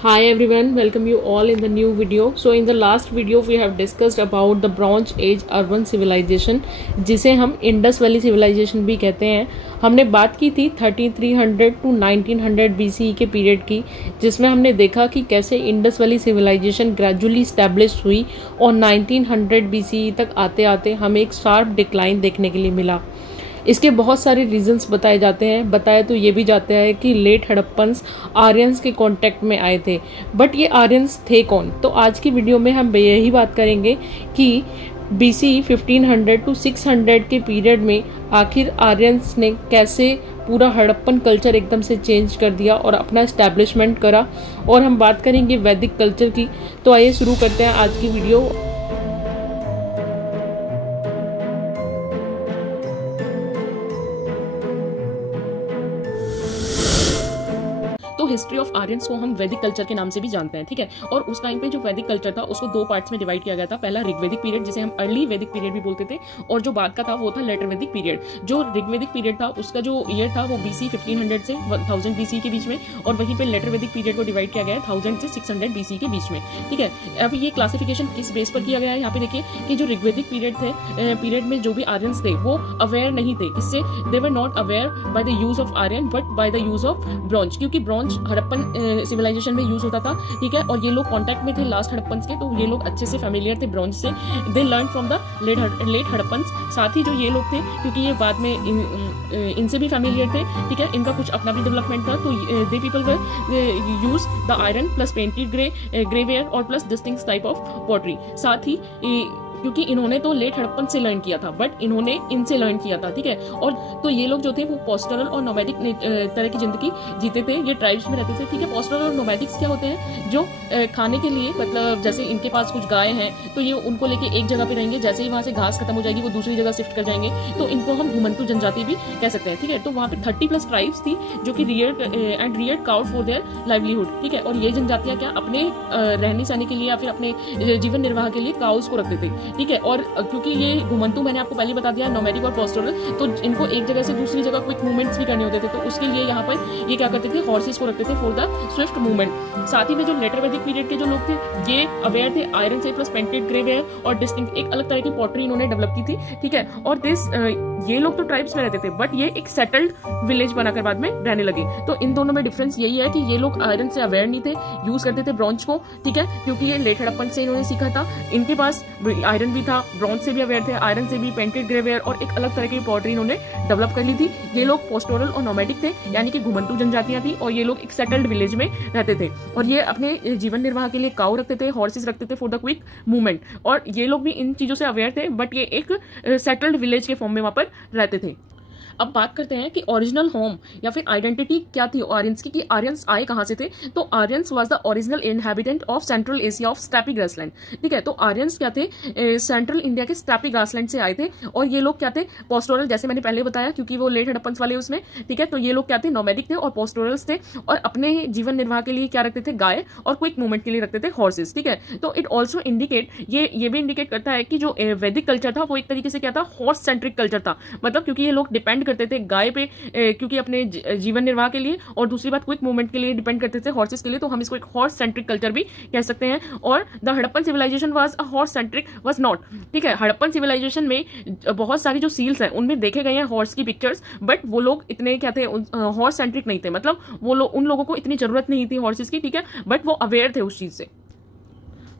Hi everyone, welcome you all in the new video. So in the last video we have discussed about the Bronze Age urban civilization, जिसे हम Indus valley civilization भी कहते हैं. हमने बात की थी 3300 टू 1900 BCE के पीरियड की, जिसमें हमने देखा कि कैसे Indus valley civilization gradually establish हुई और 1900 BCE तक आते आते हमें एक शार्प डिक्लाइन देखने के लिए मिला. इसके बहुत सारे रीजंस बताए जाते हैं. बताया तो ये भी जाता है कि लेट हड़प्पन्स आर्यंस के कांटेक्ट में आए थे, बट ये आर्यंस थे कौन? तो आज की वीडियो में हम यही बात करेंगे कि BC 1500 टू 600 के पीरियड में आखिर आर्यंस ने कैसे पूरा हड़प्पन कल्चर एकदम से चेंज कर दिया और अपना एस्टैब्लिशमेंट करा. और हम बात करेंगे वैदिक कल्चर की. तो आइए शुरू करते हैं आज की वीडियो. तो हिस्ट्री ऑफ आर्यंस को हम वैदिक कल्चर के नाम से भी जानते हैं, ठीक है. और उस टाइम पे जो वैदिक कल्चर था उसको दो पार्ट्स में डिवाइड किया गया था. पहला ऋग्वेदिक पीरियड, जिसे हम अर्ली वैदिक पीरियड भी बोलते थे, और जो बाद का था वो था लेटर वैदिक पीरियड. जो ऋग्वेदिक पीरियड था उसका जो ईयर था वो BC 1500 से 1000 BC के बीच में, और वहीं पे लेटर वैदिक पीरियड को डिवाइड किया गया है 1000 से 600 BC के बीच में, ठीक है. अब ये क्लासिफिकेशन किस बेस पर किया गया है? यहाँ पे देखिए कि जो ऋग्वेदिक पीरियड में जो भी आर्यंस थे वो अवेयर नहीं थे. किससे? They were not aware by the use of Aryan but by the use of bronze, क्योंकि ब्रॉन्ज हड़प्पन सिविलाइजेशन में यूज होता था, ठीक है. और ये लोग कांटेक्ट में थे लास्ट हड़प्पन्स के, तो ये लोग अच्छे से फेमिलियर थे ब्रॉन्ज से. They learn from the late Harappans. साथ ही जो ये लोग थे, क्योंकि ये बाद में इनसे भी फेमिलियर थे, ठीक है, इनका कुछ अपना भी डेवलपमेंट था, तो the people were use the iron plus painted greyware और plus distinct type of pottery. साथ ही क्योंकि इन्होंने तो लेट हड़प्पन से लर्न किया था, बट इन्होंने इनसे लर्न किया था, ठीक है. और तो ये लोग जो थे वो पोस्टरल और नोमैडिक तरह की जिंदगी जीते थे. ये ट्राइब्स में रहते थे, ठीक है. पोस्टरल और नोमैडिक्स क्या होते हैं? जो खाने के लिए, मतलब जैसे इनके पास कुछ गाय हैं तो ये उनको लेके एक जगह पे रहेंगे. जैसे ही वहां से घास खत्म हो जाएगी वो दूसरी जगह शिफ्ट कर जाएंगे, तो इनको हम घुमंतु जनजाति भी कह सकते हैं, ठीक है. तो वहाँ पे 30+ ट्राइब्स थी जो कि Rudyard cow for their livelihood, ठीक है. और ये जनजातियां क्या अपने रहने सहने के लिए या फिर अपने जीवन निर्वाह के लिए काउस को रखते थे, ठीक है. और क्योंकि ये घुमंतु मैंने आपको पहले बता दिया नोमैडिक और पोस्टरल, तो इनको एक जगह से दूसरी जगह क्विक मूवमेंट्स भी करने होते थे, तो उसके लिए यहाँ पर ये क्या करते थे? हॉर्सेस को रखते थे फॉर द स्विफ्ट मूवमेंट. साथ ही में जो लेटर वैदिक पीरियड के जो लोग थे ये अवेयर थे आयरन से प्लस पेंटेड ग्रेवेयर और डिस्टिंक्ट एक अलग तरह की पॉटरी इन्होंने डेवलप की थी, ठीक है. और ये लोग तो ट्राइब्स में रहते थे, बट ये एक सेटल्ड विलेज बनाकर बाद में रहने लगे. तो इन दोनों में डिफरेंस यही है कि ये लोग आयरन से अवेयर नहीं थे, यूज करते थे ब्रॉन्ज को, ठीक है, क्योंकि ये लेट हड़प्पन से इन्होंने सीखा था. इनके पास आयरन भी था, ब्रॉन्ज से भी अवेयर थे, आयरन से भी, पेंटेड ग्रेवेयर और एक अलग तरह की पॉटरी इन्होंने डेवलप कर ली थी. ये लोग पोस्टोरल और नोमैडिक थे, यानी कि घुमंतु जनजातियां थी, और ये लोग एक सेटल्ड विलेज में रहते थे. और ये अपने जीवन निर्वाह के लिए काऊ रखते थे, हॉर्सेस रखते थे फॉर द क्विक मूवमेंट. और ये लोग भी इन चीजों से अवेयर थे, बट ये एक सेटल्ड विलेज के फॉर्म में वहां पर रहते थे. अब बात करते हैं कि ओरिजिनल होम या फिर आइडेंटिटी क्या थी आर्यंस की, कि आर्यंस आए कहां से थे. तो Aryans was the original inhabitant of central Asia of steppe grassland, ठीक है. तो आर्यंस क्या थे? सेंट्रल इंडिया के स्टेपी ग्रासलैंड से आए थे. और ये लोग क्या थे? पोस्टोरल, जैसे मैंने पहले बताया, क्योंकि वो लेट हड़प्पन्स वाले उसमें, ठीक है. तो ये लोग क्या थे? नोमैडिक थे और पोस्टोरल्स थे, और अपने जीवन निर्वाह के लिए क्या रखते थे? गाय, और क्विक मूवमेंट के लिए रखते थे हॉर्सेस, ठीक है. तो इट ऑल्सो इंडिकेट, ये भी इंडिकेट करता है कि जो वैदिक कल्चर था वो एक तरीके से क्या था? हॉर्स सेंट्रिक कल्चर था. मतलब क्योंकि ये लोग डिपेंड करते थे गाय पे, क्योंकि अपने जीवन निर्वाह के लिए, और दूसरी बात क्विक मूवमेंट के लिए डिपेंड करते थे हॉर्सेस के लिए, तो हम इसको एक हॉर्स सेंट्रिक कल्चर भी कह सकते हैं. और the Harappan civilization was a horse centric was not, ठीक है. हड़प्पन सिविलाइजेशन में बहुत सारी जो सील्स हैं उनमें देखे गए हैं हॉर्स की पिक्चर्स, बट वो लोग इतने क्या थे? हॉर्स सेंट्रिक नहीं थे. मतलब उन लोगों को इतनी जरूरत नहीं थी हॉर्सेस की, ठीक है, बट वो अवेयर थे उस चीज से.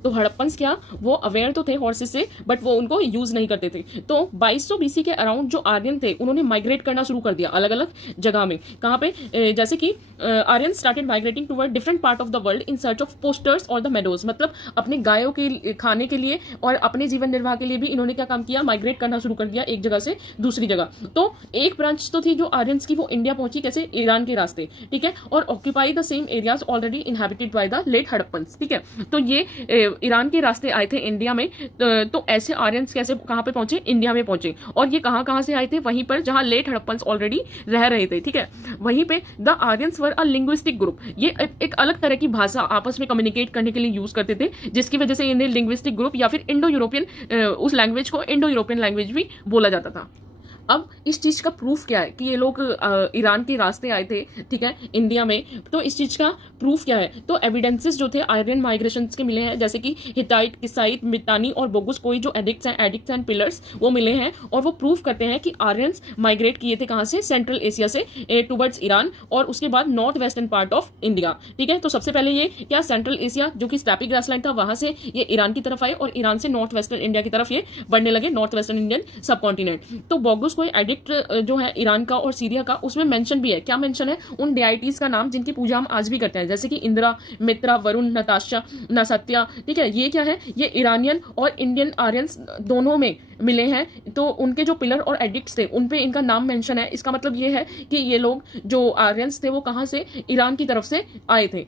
तो हड़प्पन्स क्या, वो अवेयर तो थे हॉर्सेस से, बट वो उनको यूज नहीं करते थे. तो 2200 BC के अराउंड जो आर्यन थे उन्होंने माइग्रेट करना शुरू कर दिया अलग अलग जगह में. कहाँ पे? जैसे कि Aryan started migrating toward different part of the world in search of pastures और द मेडोज. मतलब अपने गायों के खाने के लिए और अपने जीवन निर्वाह के लिए भी इन्होंने क्या काम किया? माइग्रेट करना शुरू कर दिया एक जगह से दूसरी जगह. तो एक ब्रांच तो थी जो आर्यंस की, वो इंडिया पहुंची कैसे? ईरान के रास्ते, ठीक है, और occupy the same areas already inhabited by the late Harappans, ठीक है. तो ये ईरान के रास्ते आए थे इंडिया में. तो ऐसे आर्यंस कैसे कहां पे पहुंचे? इंडिया में पहुंचे. और ये कहां से आए थे? वहीं पर जहां लेट हड़प्पन्स ऑलरेडी रह रहे थे, ठीक है. वहीं पे the Aryans were a linguistic group. ये एक अलग तरह की भाषा आपस में कम्युनिकेट करने के लिए यूज करते थे, जिसकी वजह से इन्हें लिंग्विस्टिक ग्रुप या फिर इंडो यूरोपियन, उस लैंग्वेज को इंडो यूरोपियन लैंग्वेज भी बोला जाता था. अब इस चीज का प्रूफ क्या है कि ये लोग ईरान के रास्ते आए थे, ठीक है, इंडिया में। तो इस चीज का प्रूफ क्या है, तो एविडेंसेस जो थे आर्यन माइग्रेशन के मिले हैं, जैसे कि हिटाइट, किसाइट, मितानी और बोगुस कोई जो एडिक्ट्स एंड पिलर्स वो मिले हैं, और वो प्रूफ करते हैं कि आर्यंस माइग्रेट किए थे कहां से, सेंट्रल एशिया से टुवर्ड्स ईरान, और उसके बाद north western part of India, ठीक है। तो सबसे पहले ये क्या सेंट्रल एशिया जो कि स्टेपी ग्रासलैंड था वहां से ये ईरान की तरफ आए, और ईरान से नॉर्थ वेस्टर्न इंडिया की तरफ ये बढ़ने लगे, नॉर्थ वेस्टर्न इंडियन सब कॉन्टिनेंट। तो बोगुस कोई एडिक्ट जो है ईरान का और सीरिया का, उसमें मेंशन भी है, क्या मेंशन है, उन डेआइटीज का नाम जिनकी पूजा हम आज भी करते हैं, जैसे कि इंदिरा, मित्रा, वरुण, नताशा, नसत्या, ठीक है। ये क्या है, ये ईरानियन और इंडियन आर्यंस दोनों में मिले हैं। तो उनके जो पिलर और एडिक्ट्स थे उन पे इनका नाम मेंशन है। इसका मतलब ये है कि ये लोग जो आर्यंस थे वो कहां से, ईरान की तरफ से आए थे।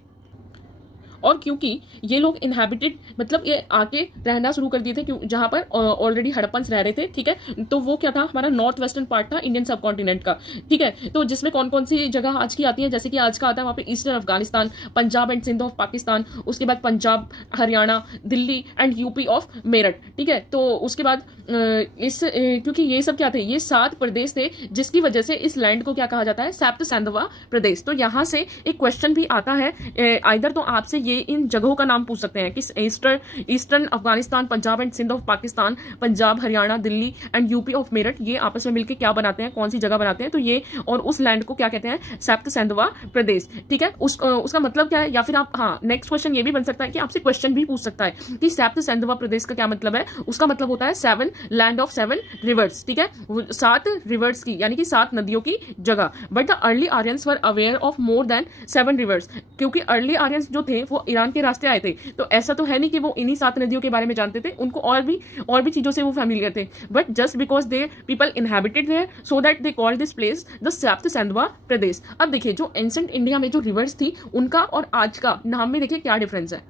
और क्योंकि ये लोग इनहैबिटेड मतलब ये आके रहना शुरू कर दिए थे जहां पर ऑलरेडी हड़प्पन्स रह रहे थे, ठीक है। तो वो क्या था, हमारा नॉर्थ वेस्टर्न पार्ट था इंडियन सब कॉन्टिनेंट का, ठीक है। तो जिसमें कौन कौन सी जगह आज की आती है, जैसे कि आज का आता है वहां पे eastern Afghanistan, Punjab and Sindh of Pakistan, उसके बाद Punjab, Haryana, Delhi and UP of Meerut, ठीक है। तो उसके बाद क्योंकि ये सब क्या थे, ये 7 प्रदेश थे, जिसकी वजह से इस लैंड को क्या कहा जाता है, सप्त सैंधवा प्रदेश। तो यहां से एक क्वेश्चन भी आता है, आइदर तो आपसे ये इन जगहों का नाम पूछ सकते हैं कि eastern Afghanistan, Punjab and Sindh of Pakistan, Punjab, Haryana, Delhi and UP of Meerut, ये आपस में मिलकर क्या बनाते हैं, कौन सी जगह बनाते हैं, तो ये और उस लैंड को क्या कहते हैं, सप्त सैंधवा प्रदेश, ठीक है। उसका मतलब क्या है, या फिर आप नेक्स्ट क्वेश्चन ये भी बन सकता है कि आपसे क्वेश्चन भी पूछ सकता है कि सप्त सैंधवा प्रदेश का क्या मतलब है। उसका मतलब होता है 7 लैंड ऑफ 7 रिवर्स, ठीक है, 7 रिवर्स की यानी कि 7 नदियों की जगह। But the early Aryans were aware of more than 7 reverse, क्योंकि अर्ली आर्यंस जो थे वो ईरान के रास्ते आए थे, तो ऐसा तो है नहीं कि वो इन्हीं 7 नदियों के बारे में जानते थे, उनको और भी चीजों से वो फैमिलियर थे। But just because the people inhabited there so that they called this place the Sapta Saindhava प्रदेश। अब देखिए जो एंसेंट इंडिया में जो रिवर्स थी उनका और आज का नाम में देखिए क्या डिफरेंस है।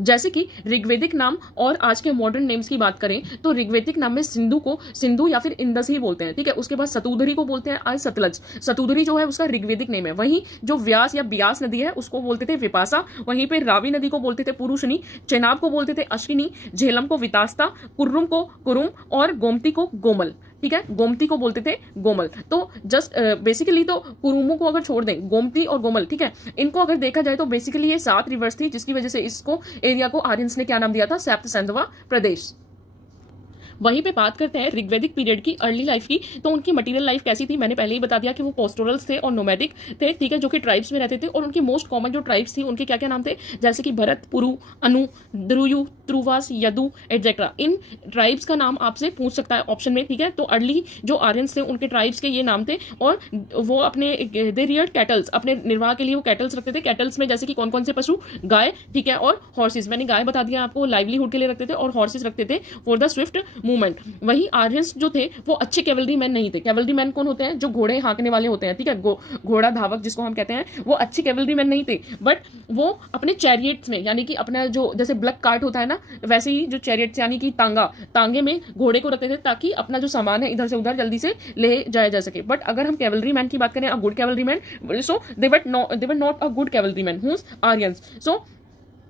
जैसे कि ऋग्वेदिक नाम और आज के मॉडर्न नेम्स की बात करें तो ऋग्वेदिक नाम में सिंधु को सिंधु या फिर इंदस ही बोलते हैं, ठीक है। उसके बाद सतुदरी को बोलते हैं आज सतलज, सतुदरी जो है उसका ऋग्वेदिक नेम है। वहीं जो व्यास या ब्यास नदी है उसको बोलते थे विपासा, वहीं पे रावी नदी को बोलते थे पुरुषनी, चेनाब को बोलते थे अश्विनी, झेलम को वितास्ता, कुर्रुम को कुरुम और गोमती को गोमल, ठीक है। गोमती को बोलते थे गोमल। तो जस्ट बेसिकली तो कुरुमों को अगर छोड़ दें, गोमती और गोमल, ठीक है, इनको अगर देखा जाए तो बेसिकली ये 7 रिवर्स थी, जिसकी वजह से इसको एरिया को आर्यंस ने क्या नाम दिया था, सप्त सैंधवा प्रदेश। वहीं पे बात करते हैं ऋग्वेदिक पीरियड की अर्ली लाइफ की, तो उनकी मटेरियल लाइफ कैसी थी, मैंने पहले ही बता दिया कि वो पोस्टोरल्स थे और नोमैडिक थे, ठीक है, जो कि ट्राइब्स में रहते थे। और उनकी मोस्ट कॉमन जो ट्राइब्स थी उनके क्या क्या नाम थे, जैसे कि भरत, पुरु, अनु, द्रुयु, त्रुवास, यदु एटसेट्रा। इन ट्राइब्स का नाम आपसे पूछ सकता है ऑप्शन में, ठीक है। तो अर्ली जो आर्यंस थे उनके ट्राइब्स के ये नाम थे, और वो अपने दे रियर्ड कैटल्स, अपने निर्वाह के लिए वो कैटल्स रखते थे। कैटल्स में जैसे कि कौन कौन से पशु, गाय, ठीक है, और हॉर्सेज। मैंने गाय बता दिया आपको, लाइवलीहुड के लिए रखते थे, और हॉर्सेज रखते थे फॉर द स्विफ्ट मूवमेंट। वही आर्यंस जो थे वो अच्छे कैवलरी मैन नहीं थे। कैवलरी मैन कौन होते हैं, जो घोड़े हाँकने वाले होते हैं, ठीक है, घोड़ा धावक जिसको हम कहते हैं, वो अच्छे कैवलरी मैन नहीं थे। बट वो अपने चैरियट्स में, यानी कि अपना जो जैसे ब्लक कार्ट होता है ना, वैसे ही जो चैरियट्स यानी कि तांगे में घोड़े को रखते थे, ताकि अपना जो सामान है इधर से उधर जल्दी से ले जाया जा सके। बट अगर हम कैवलरी मैन की बात करें, a good cavalry man, so they were not a good cavalry man whose Aryans, so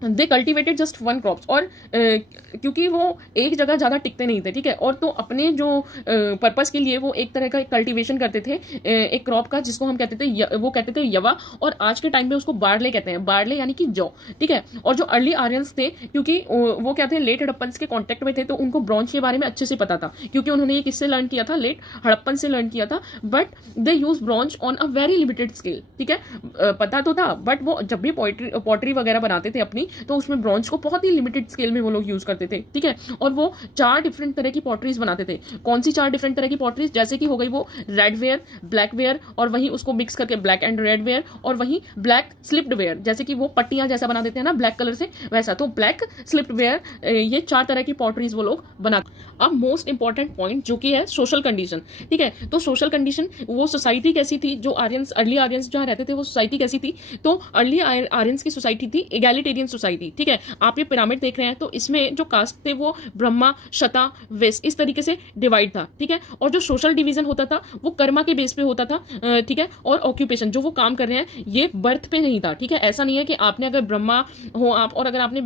they cultivated just 1 crops. और क्योंकि वो एक जगह ज्यादा टिकते नहीं थे, ठीक है, और तो अपने जो पर्पस के लिए वो एक तरह का कल्टीवेशन करते थे एक क्रॉप का, जिसको हम कहते थे वो कहते थे यवा, और आज के टाइम में उसको बार्ले कहते हैं, बार्ले यानी कि जौ, ठीक है। और जो अर्ली आर्यंस थे, क्योंकि वो क्या थे, लेट हड़प्पन्स के कॉन्टेक्ट में थे, तो उनको ब्रॉन्ज के बारे में अच्छे से पता था, क्योंकि उन्होंने ये किससे लर्न किया था, लेट हड़प्पन से लर्न किया था। But they use bronze on a very limited scale, ठीक है, पता तो था, बट वो जब भी पॉटरी वगैरह बनाते थे अपनी, तो उसमें ब्रॉन्ज को बहुत ही लिमिटेड स्केल में वो लोग यूज करते थे, ठीक है। और वो 4 डिफरेंट तरह की पॉटरीज बनाते थे। कौन सी 4 डिफरेंट तरह की पॉटरीज, जैसे कि हो गई वो रेड वेयर, ब्लैक वेयर, और वहीं उसको मिक्स करके ब्लैक एंड रेड वेयर, और वहीं ब्लैक स्लिप्ड वेयर, जैसे कि वो पट्टियां जैसा बना देते हैं ना ब्लैक कलर से, वैसा। तो ब्लैक स्लिप्ड वेयर, ये 4 तरह की पॉटरीज वो लोग बनाते। अब मोस्ट इंपॉर्टेंट पॉइंट जो कि है सोशल कंडीशन, ठीक है। तो सोशल कंडीशन, वो सोसाइटी कैसी थी, जो आर्यंस अर्ली आर्यंस जहां रहते थे वो सोसाइटी कैसी थी, तो अर्ली आर्यंस की सोसाइटी थी एगैलिटेरियन सोसाइटी, ठीक है। आप ये पिरामिड देख रहे हैं तो इसमें जो कास्ट थे वो ब्रह्मा, शता, वैश्य इस तरीके से डिवाइड था, ठीक है। और जो सोशल डिवीजन होता था वो कर्मा के बेस पे होता था, ठीक है। और ऑक्यूपेशन जो वो काम कर रहे हैं ये बर्थ पे नहीं था, ठीक है। ऐसा नहीं है कि आपने अगर ब्रह्मा हो आप और अगर आपने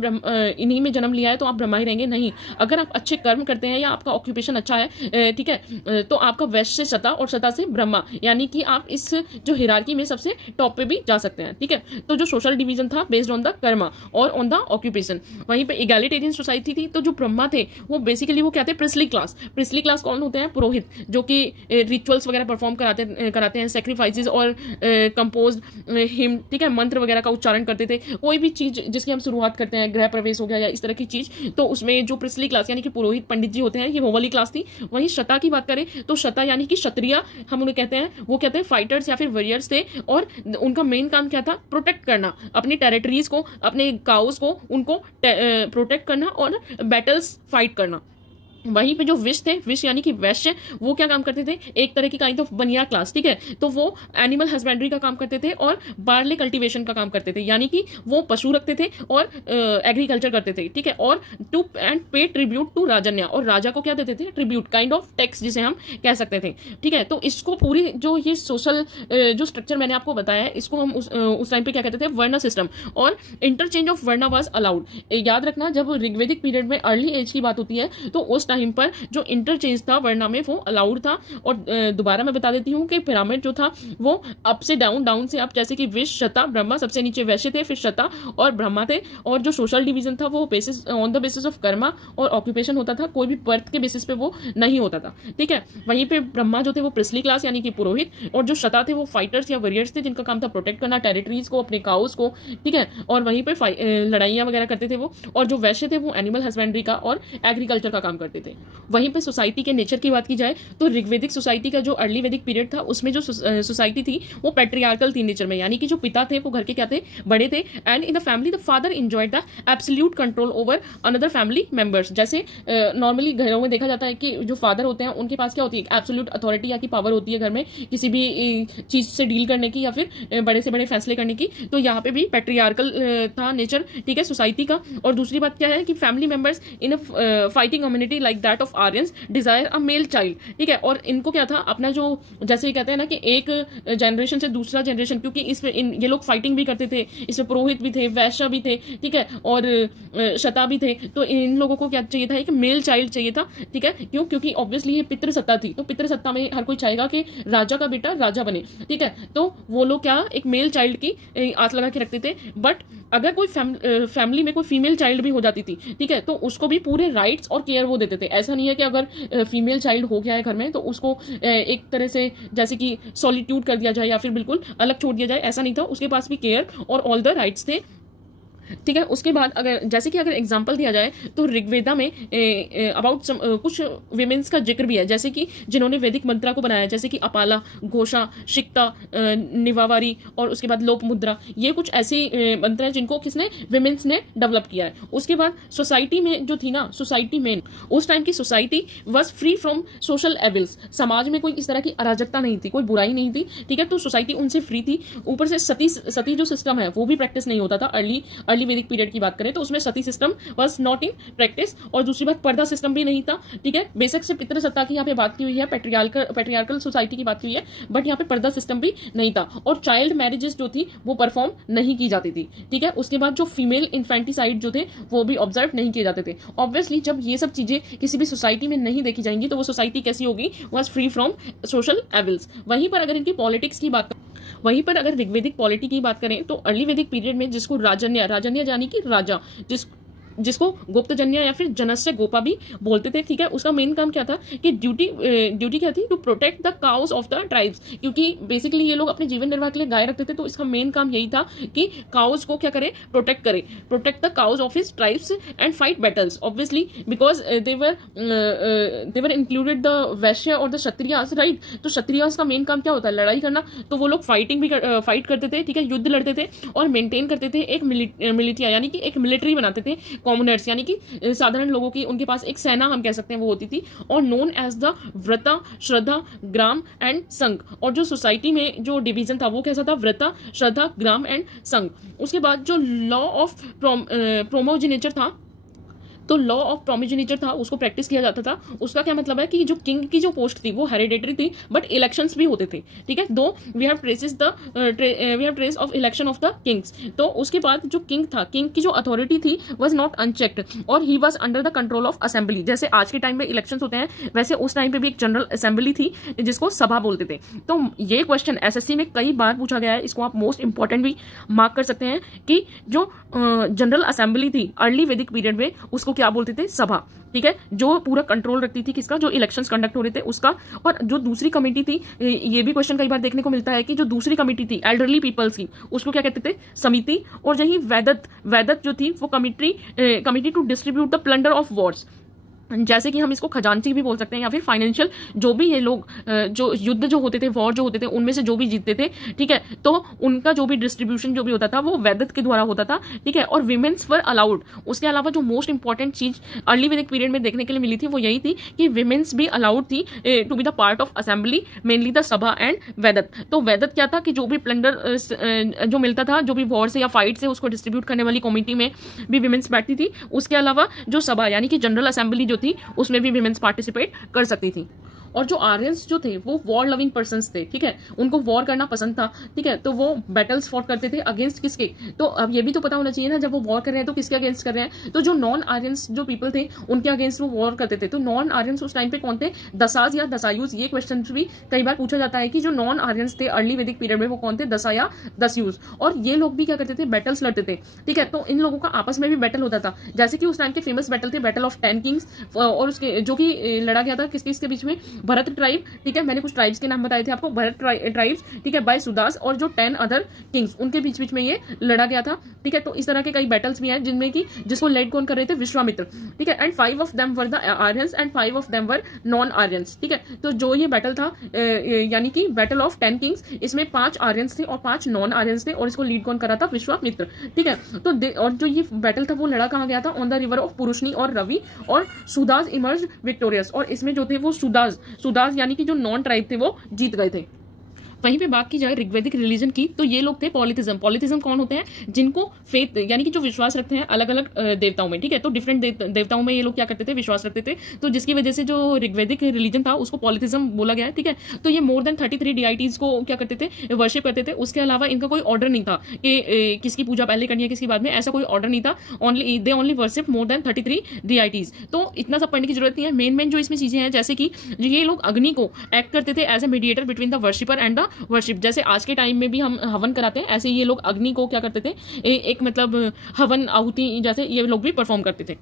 इन्हीं में जन्म लिया है तो आप ब्रह्मा ही रहेंगे, नहीं। अगर आप अच्छे कर्म करते हैं या आपका ऑक्यूपेशन अच्छा है, ठीक है, तो आपका वैश्य से शता और शता से ब्रह्मा, यानी कि आप इस जो हिरार्की में सबसे टॉप पे भी जा सकते हैं, ठीक है। तो जो सोशल डिवीजन था बेस्ड ऑन द कर्मा और ऑन द ऑक्यूपेशन। वहीं पे इगैलिटेरियन सोसाइटी थी, तो जो ब्रह्मा थे वो बेसिकली वो क्या थे, प्रिस्ली क्लास। प्रिस्ली क्लास कौन होते हैं, पुरोहित, जो कि रिचुअल्स वगैरह परफॉर्म कराते हैं, सेक्रीफाइसेस और कंपोज हिम, ठीक है, मंत्र वगैरह का उच्चारण करते थे। कोई भी चीज जिसकी हम शुरुआत करते हैं, गृह प्रवेश हो गया या इस तरह की चीज, तो उसमें जो प्रिस्ली क्लास यानी कि पुरोहित पंडित जी होते हैं ये वो वाली क्लास थी। वहीं शता की बात करें तो शता यानी कि क्षत्रिय हम उन्हें कहते हैं, वो कहते हैं फाइटर्स या फिर वॉरियर्स थे और उनका मेन काम क्या था, प्रोटेक्ट करना अपनी टेरिटरीज को, अपने काउस को, उनको प्रोटेक्ट करना और बैटल्स फाइट करना। वहीं पे जो विश थे, विश यानी कि वैश्य, वो क्या काम करते थे, एक तरह की काइंड ऑफ बनिया क्लास, ठीक है। तो वो एनिमल हस्बेंड्री का काम करते थे और बार्ले कल्टीवेशन का काम करते थे, यानी कि वो पशु रखते थे और एग्रीकल्चर करते थे, ठीक है। और टू एंड पे ट्रिब्यूट टू राजन्या, और राजा को क्या देते थे, ट्रिब्यूट, काइंड ऑफ टैक्स जिसे हम कह सकते थे, ठीक है। तो इसको पूरी जो ये सोशल जो स्ट्रक्चर मैंने आपको बताया है, इसको हम उस टाइम पे क्या कहते थे, वर्ण सिस्टम। और इंटरचेंज ऑफ वर्ण वाज अलाउड। याद रखना जब ऋग्वेदिक पीरियड में अर्ली एज की बात होती है तो उस टाइम पर जो इंटरचेंज था वर्णा में वो अलाउड था। और दोबारा मैं बता देती हूँ कि पिरामिड जो था वो अप से डाउन, डाउन से अप, जैसे कि विश, शता, ब्रह्मा, सबसे नीचे वैश्य थे, फिर शता और ब्रह्मा थे। और जो सोशल डिवीजन था वो basis on the basis of Karma और ऑक्यूपेशन होता था, कोई भी बर्थ के बेसिस पे वो नहीं होता था, ठीक है। वहीं पे ब्रह्मा जो थे वो प्रिस्ली क्लास यानी कि पुरोहित, और जो शता थे वो फाइटर्स या वॉरियर्स थे जिनका काम था प्रोटेक्ट करना टेरिटरीज को, अपने काउस को, ठीक है। और वहीं पे लड़ाइयाँ वगैरह करते थे वो। और जो वैश्य थे वो एनिमल हस्बेंड्री का और एग्रीकल्चर का काम करते थे। वहीं पे सोसाइटी के नेचर की बात की जाए तो ऋग्वेदिक सोसाइटी का जो अर्ली वैदिक पीरियड था उसमें जो सोसाइटी थी वो पैट्रियार्कल थी नेचर में, यानी कि जो पिता थे वो घर के क्या थे, बड़े थे। And in the family the father enjoyed the absolute control over another family members. जैसे नॉर्मली घरों में देखा जाता है कि जो फादर होते हैं उनके पास क्या होती है, एब्सोल्यूट अथॉरिटी या की पावर होती है घर में किसी भी चीज से डील करने की या फिर बड़े से बड़े फैसले करने की। तो यहाँ पे भी पैट्रियार्कल था नेचर, ठीक है, सोसाइटी का। और दूसरी बात क्या है कि family members in a fighting community like that of Aryans desire a male child, ठीक है। और इनको क्या था, अपना जो जैसे कहते हैं ना कि एक जनरेशन से दूसरा जनरेशन, क्योंकि इसमें ये लोग फाइटिंग भी करते थे, इसमें पुरोहित भी थे, वैश्य भी थे, ठीक है, और शता भी थे। तो इन लोगों को क्या चाहिए था, एक मेल चाइल्ड चाहिए था, ठीक है। क्यों, क्योंकि ऑब्वियसली ये पितृसत्ता थी, तो पितृसत्ता में हर कोई चाहेगा कि राजा का बेटा राजा बने, ठीक है। तो वो लोग क्या एक मेल चाइल्ड की आस लगा के रखते थे। बट अगर कोई फैमिली में कोई फीमेल चाइल्ड भी हो जाती थी, ठीक है, तो उसको भी पूरे राइट्स और केयर वो देते थे। ऐसा नहीं है कि अगर फीमेल चाइल्ड हो गया है घर में तो उसको एक तरह से जैसे कि सॉलिट्यूड कर दिया जाए या फिर बिल्कुल अलग छोड़ दिया जाए, ऐसा नहीं था। उसके पास भी केयर और ऑल द राइट्स थे, ठीक है। उसके बाद अगर जैसे कि अगर एग्जांपल दिया जाए तो ऋग्वेदा में अबाउट कुछ विमेंस का जिक्र भी है, जैसे कि जिन्होंने वैदिक मंत्रा को बनाया, जैसे कि अपाला, घोषा, शिक्ता, निवावारी और उसके बाद लोप मुद्रा। ये कुछ ऐसी मंत्र हैं जिनको किसने, विमेंस ने डेवलप किया है। उसके बाद सोसाइटी में जो थी ना, सोसाइटी में उस टाइम की society was free from social evils. समाज में कोई इस तरह की अराजकता नहीं थी, कोई बुराई नहीं थी, ठीक है। तो सोसाइटी उनसे फ्री थी। ऊपर से सती जो सिस्टम है वो भी प्रैक्टिस नहीं होता था। अर्ली वैदिक पीरियड की बात करें तो उसमें sati system was not in practice. और दूसरी बात पर्दा सिस्टम भी नहीं था, ठीक है। बेसिक से पितृसत्ता की यहाँ पे बात की हुई है, पैट्रियार्कल सोसाइटी की बात की हुई है, बट यहाँ पे पर्दा सिस्टम भी नहीं था। और चाइल्ड मैरिजेस जो थी वो परफॉर्म नहीं की जाती थी, ठीक है। उसके बाद जो फीमेल इन्फेंटिसाइड जो थे वो भी ऑब्जर्व नहीं किए जाते थे। ऑब्वियसली जब ये सब चीजें किसी भी सोसाइटी में नहीं देखी जाएंगी तो वो सोसाइटी कैसी होगी, was free from social evils. वहीं पर अगर इनकी पॉलिटिक्स की बात वहीं पर अगर ऋग्वेदिक पॉलिटी की बात करें तो अर्ली वैदिक पीरियड में जिसको राजन्य यानी कि राजा, जिसको गुप्तजन्य या फिर जनस्य गोपा भी बोलते थे, ठीक है। उसका मेन काम क्या था कि ड्यूटी क्या थी, to protect the cows of the tribes. क्योंकि बेसिकली ये लोग अपने जीवन निर्वाह के लिए गाय रखते थे, तो इसका मेन काम यही था कि काउस को क्या करे, protect the cows of his tribes and fight battles. Obviously because they were included the वैश्य और द क्षत्रियास, राइट। तो क्षत्रियास का मेन काम क्या होता है, लड़ाई करना। तो वो लोग फाइट करते थे, ठीक है, युद्ध लड़ते थे और मेंटेन करते थे एक मिलिटिया यानी कि एक मिलिट्री बनाते थे। कॉमनर्स यानी कि साधारण लोगों की, उनके पास एक सेना हम कह सकते हैं वो होती थी, और known as the vrata, shraddha, grama and sangha. और जो सोसाइटी में जो डिवीजन था वो कैसा था, व्रता, श्रद्धा, ग्राम एंड संघ। उसके बाद जो लॉ ऑफ प्रोमोजेनेचर था, तो लॉ ऑफ प्रोमिजेनिचर था, उसको प्रैक्टिस किया जाता था। उसका क्या मतलब है कि जो किंग की जो पोस्ट थी वो हेरिडेटरी थी, बट इलेक्शंस भी होते थे, ठीक है। Though we have trace of election of the kings. तो उसके बाद जो किंग था, किंग की जो अथॉरिटी थी वाज नॉट अनचेक्ड, और he was under the control of assembly. जैसे आज के टाइम में इलेक्शंस होते हैं, वैसे उस टाइम पे भी एक जनरल असेंबली थी जिसको सभा बोलते थे। तो ये क्वेश्चन एसएससी में कई बार पूछा गया है, इसको आप मोस्ट इंपॉर्टेंट भी मार्क कर सकते हैं कि जो जनरल असेंबली थी अर्ली वैदिक पीरियड में, उसको क्या बोलते थे, सभा, ठीक है, जो पूरा कंट्रोल रखती थी किसका, जो इलेक्शंस कंडक्ट हो रहे थे उसका। और जो दूसरी कमेटी थी, ये भी क्वेश्चन कई बार देखने को मिलता है कि जो दूसरी कमेटी थी एल्डरली पीपल्स की, उसको क्या कहते थे, समिति। और यही वैदत जो थी वो committee to distribute the plunder of wars, जैसे कि हम इसको खजांची भी बोल सकते हैं, या फिर फाइनेंशियल, जो भी ये लोग जो युद्ध जो होते थे, वॉर जो होते थे, उनमें से जो भी जीतते थे, ठीक है, तो उनका जो भी डिस्ट्रीब्यूशन जो भी होता था वो वैदत के द्वारा होता था, ठीक है। और विमेन्स वर अलाउड। उसके अलावा जो मोस्ट इंपॉर्टेंट चीज अर्ली वैदिक पीरियड में देखने के लिए मिली थी वो यही थी कि विमेन्स भी अलाउड थी to be the part of assembly, mainly the Sabha and Vidatha. तो वैदत क्या था कि जो भी प्लंडर जो मिलता था, जो भी वॉर से या फाइट से, उसको डिस्ट्रीब्यूट करने वाली कमेटी में भी विमेन्स बैठती थी। उसके अलावा जो सभा यानी कि जनरल असेंबली जो थी, उसमें भी विमेन्स पार्टिसिपेट कर सकती थी। और जो आर्यंस जो थे वो वॉर लविंग पर्सन्स थे, ठीक है, उनको वॉर करना पसंद था, ठीक है। तो वो बैटल्स फॉट करते थे अगेंस्ट किसके, तो अब ये भी तो पता होना चाहिए ना, जब वो वॉर कर रहे हैं तो किसके अगेंस्ट कर रहे हैं। तो जो नॉन आर्यंस जो पीपल थे उनके अगेंस्ट वो वॉर करते थे। तो नॉन आर्यंस उस टाइम पे कौन थे, दसाज या दसायूज। ये क्वेश्चन भी कई बार पूछा जाता है कि जो नॉन आर्यंस थे अर्ली वैदिक पीरियड में वो कौन थे, दसा या दसयूज। और ये लोग भी क्या करते थे, बैटल्स लड़ते थे, ठीक है। तो इन लोगों का आपस में भी बैटल होता था, जैसे कि उस टाइम के फेमस बैटल थे बैटल ऑफ 10 किंग्स, और उसके जो कि लड़ा गया था किस किसके बीच में, भरत ट्राइब, ठीक है, मैंने कुछ ट्राइब्स के नाम बताए थे आपको, भरत ट्राइब्स, ठीक है, बाय सुदास, और जो 10 अदर किंग्स, उनके बीच बीच में ये लड़ा गया था, ठीक है। तो इस तरह के कई बैटल्स भी हैं जिनमें कि जिसको लेड कौन कर रहे थे, विश्वामित्र, ठीक है। And 5 of them were the Aryans and 5 of them were non Aryans, ठीक है। तो जो ये बैटल था यानी कि बैटल ऑफ 10 किंग्स, इसमें 5 आर्यंस थे और 5 नॉन आर्यंस थे, और इसको लीड कौन कर रहा था, विश्वामित्र, ठीक है। तो और जो ये बैटल था वो लड़ा कहाँ गया था, ऑन द रिवर ऑफ पुरुषनी और रवि, और सुदास इमर्ज विक्टोरियस। और इसमें जो थे वो सुदास यानी कि जो नॉन ट्राइब थे वो जीत गए थे। वहीं पे बात की जाए ऋग्वैदिक रिलीजन की, तो ये लोग थे पॉलिथिज्म कौन होते हैं, जिनको फेथ यानी कि जो विश्वास रखते हैं अलग अलग देवताओं में, ठीक है। तो डिफरेंट देवताओं में ये लोग क्या करते थे, विश्वास रखते थे। तो जिसकी वजह से जो ऋग्वैदिक रिलीजन था उसको पॉलिथिज्म बोला गया है, ठीक है। तो ये मोर देन 33 डिआइटीज को क्या करते थे, वर्शिप करते थे। उसके अलावा इनका कोई ऑर्डर नहीं था कि किसकी पूजा पहले करनी है किसकी बाद में, ऐसा कोई ऑर्डर नहीं था। They only worship more than 33 डिआइटीज। तो इतना सब पढ़ने की जरूरत नहीं है। मेन जो इसमें चीजें हैं, जैसे कि ये लोग अग्नि को एक्ट करते थे as a mediator between the worshipper and the worship. जैसे आज के टाइम में भी हम हवन कराते हैं, ऐसे ये लोग अग्नि को क्या करते थे, एक मतलब हवन आहुति जैसे ये लोग भी परफॉर्म करते थे।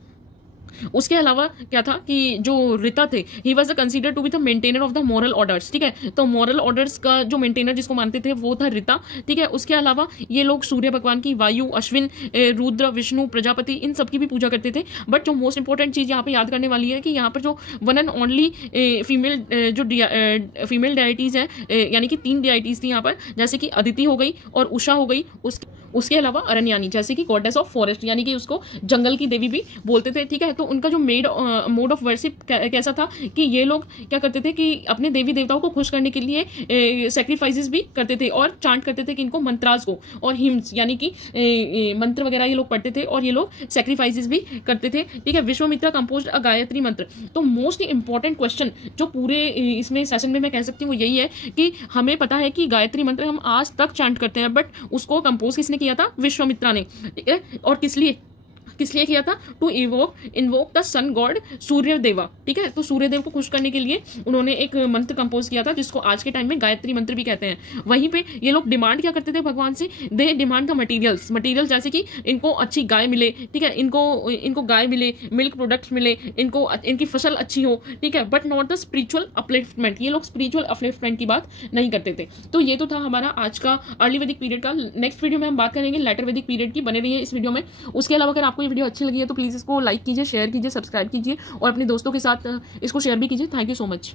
उसके अलावा क्या था कि जो ऋता थे, he was considered to be the maintainer of the moral orders, ठीक है। तो मॉरल ऑर्डर्स का जो मेंटेनर जिसको मानते थे वो था ऋता, ठीक है। उसके अलावा ये लोग सूर्य भगवान की, वायु, अश्विन, रुद्र, विष्णु, प्रजापति, इन सब की भी पूजा करते थे। बट जो मोस्ट इंपॉर्टेंट चीज यहाँ पे याद करने वाली है कि यहाँ पर जो one and only female deities है, यानी कि 3 डायटीज थी यहाँ पर, जैसे कि अदिति हो गई और उषा हो गई, उसके अलावा अरण्यानी, जैसे कि गॉडेस ऑफ फॉरेस्ट, यानी कि उसको जंगल की देवी भी बोलते थे, ठीक है। तो उनका जो मोड ऑफ वर्शिप कैसा था कि ये लोग क्या करते थे कि अपने देवी देवताओं को खुश करने के लिए सैक्रिफाइसेस भी करते थे, और चांट करते थे कि इनको मंत्रास को, और हिम्स यानी कि मंत्र वगैरह ये लोग पढ़ते थे, और ये लोग सैक्रिफाइसेस भी करते थे, ठीक है। विश्वामित्र कंपोज्ड अ गायत्री मंत्र। तो मोस्ट इंपॉर्टेंट क्वेश्चन जो पूरे इसमें सेशन में मैं कह सकती हूँ वो यही है कि हमें पता है कि गायत्री मंत्र हम आज तक चांट करते हैं, बट उसको कंपोज किसने किया था, विश्वामित्रा ने, ठीक है। और किस लिए किया था, to invoke the sun god Surya deva, ठीक है। तो सूर्य देव को खुश करने के लिए उन्होंने एक मंत्र कंपोज किया था जिसको आज के टाइम में गायत्री मंत्र भी कहते हैं। वहीं पे ये लोग डिमांड क्या करते थे भगवान से, दे डिमांड द मटीरियल, जैसे कि इनको अच्छी गाय मिले, ठीक है, इनको गाय मिले, मिल्क प्रोडक्ट्स मिले, इनकी फसल अच्छी हो, ठीक है, but not the spiritual upliftment. ये लोग स्पिरिचुअल अपलिफ्टमेंट की बात नहीं करते थे। तो ये तो था हमारा आज का अर्ली वैदिक पीरियड का। नेक्स्ट वीडियो में हम बात करेंगे लेटर वैदिक पीरियड की, बने रहिए इस वीडियो में। उसके अलावा अगर आपको वीडियो अच्छी लगी है तो प्लीज़ इसको लाइक कीजिए, शेयर कीजिए, सब्सक्राइब कीजिए, और अपने दोस्तों के साथ इसको शेयर भी कीजिए। Thank you so much.